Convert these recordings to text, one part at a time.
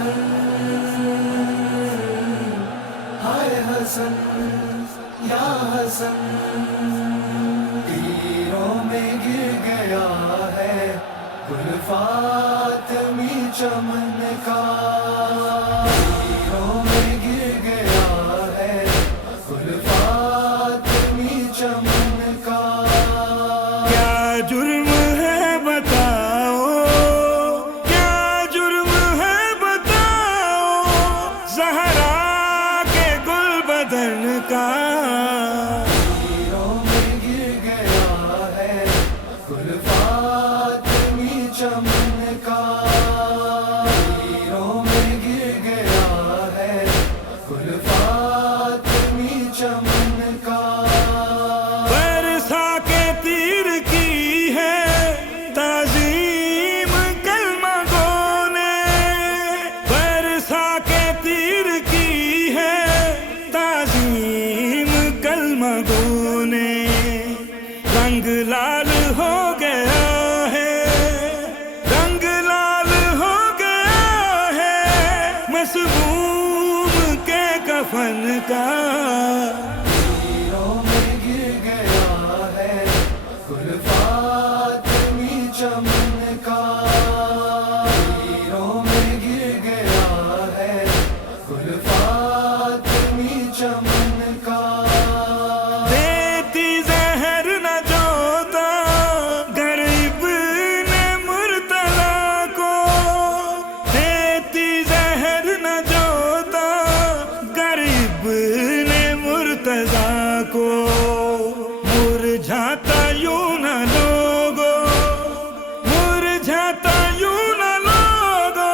حسن ہائے حسن یا حسن تیروں میں گر گیا ہے گل فاطمی چمن کا تیروں میں گر گیا ہے گل فاطمی چمن کا کیا جرم ہے بتاؤ کیا جرم ہے بتاؤ زہرا کے گل بدن کا تیروں میں گر گیا ہے گل فاطمی چمن کا تیروں میں گر گیا ہے گل فاطمی چمن کا برسا کے تیر کی ہے تعظیم کلمہ گو نے برسا کے تیر کی ہے تعظیم کلمہ گو نے رنگ لال ہو گیا ہے رنگ لال ہو گیا ہے مسموم کے کفن کا تیروں میں گر گیا ہے گل فاطمی چمن کا تیروں میں گر گیا ہے گل فاطمی چمن کا دیتی زہر نہ جوتا غریب نے مرتضی کو دیتی زہر نہ جوتا غریب نے مرتضی کو مرجھاتا یوں نہ لوگو مرجھاتا یوں نہ لوگو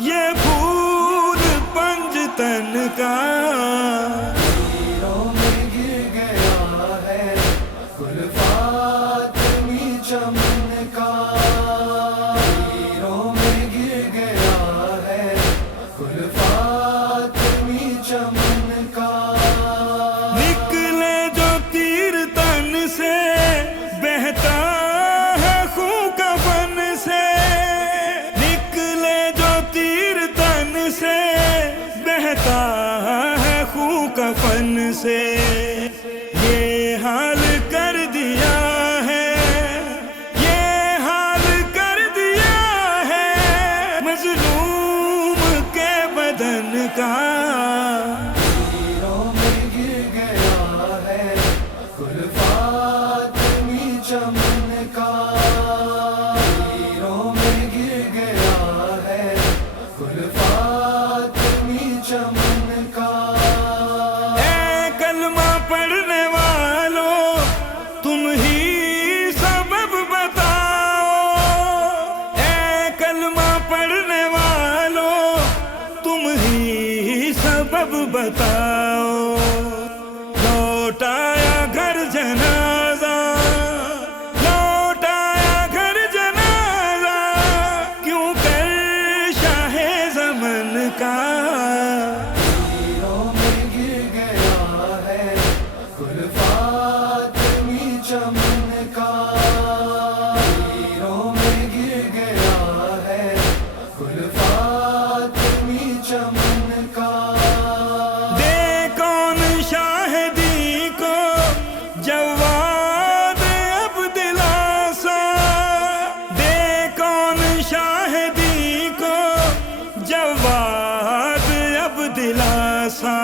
یہ پھول پنجتن کا تیروں میں گر گیا ہے گل فاطمی چمن کا تیروں میں گر گیا ہے گل فاطمی چمن کا نکلے جو تیر تن سے بہتا ہے خون کفن سے نکلے جو تیر تن سے بہتا ہے خون کفن سے یہ حال کر دیا ہے یہ حال کر دیا ہے مظلوم کے بدن کا تیروں میں گر گیا ہے گل فاطمی چمن کا تیروں میں گر گیا ہے گل فاطمی چمن کا اے کلمہ پڑھنے والوں تم ہی سبب بتاؤ اے کلمہ پڑھنے والوں تم ہی سبب بتاؤ لوٹ آیا گھر جنازہ لوٹ آیا گھر جنازہ کیوں کر شاہ زمن کا تیروں میں گر گیا ہے گل فاطمی چمن کا تیروں میں گر گیا ہے گل فاطمی چمن کا دے کون شاہدی کو جواد اب دلاسا دے کون شاہدی کو جواد اب دلاسا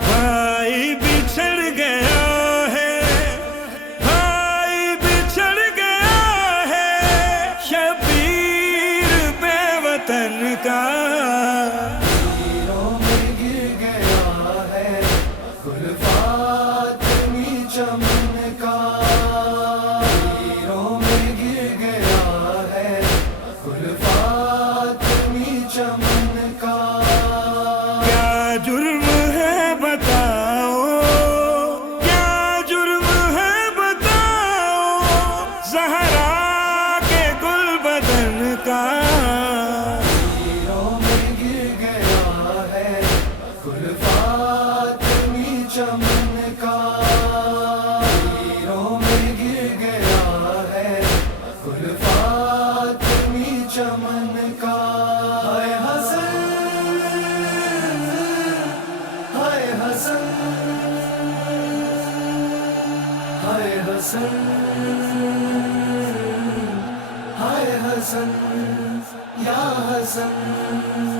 بھائی بچھڑ گیا ہے بھائی بچھڑ گیا ہے شبیر بے وطن کا تیروں میں گر گیا ہے گل فاطمی چمن کا تیروں میں گر گیا ہے گل فاطمی چمن کا کیا جرم ہے بتاؤ کیا جرم ہے بتاؤ زہرا کے گل بدن کا تیروں میں گر گیا ہے گل فاطمی چمن کا تیروں میں گر گیا ہے گل فاطمی چمن کا ہائے حسن حسن یا حسن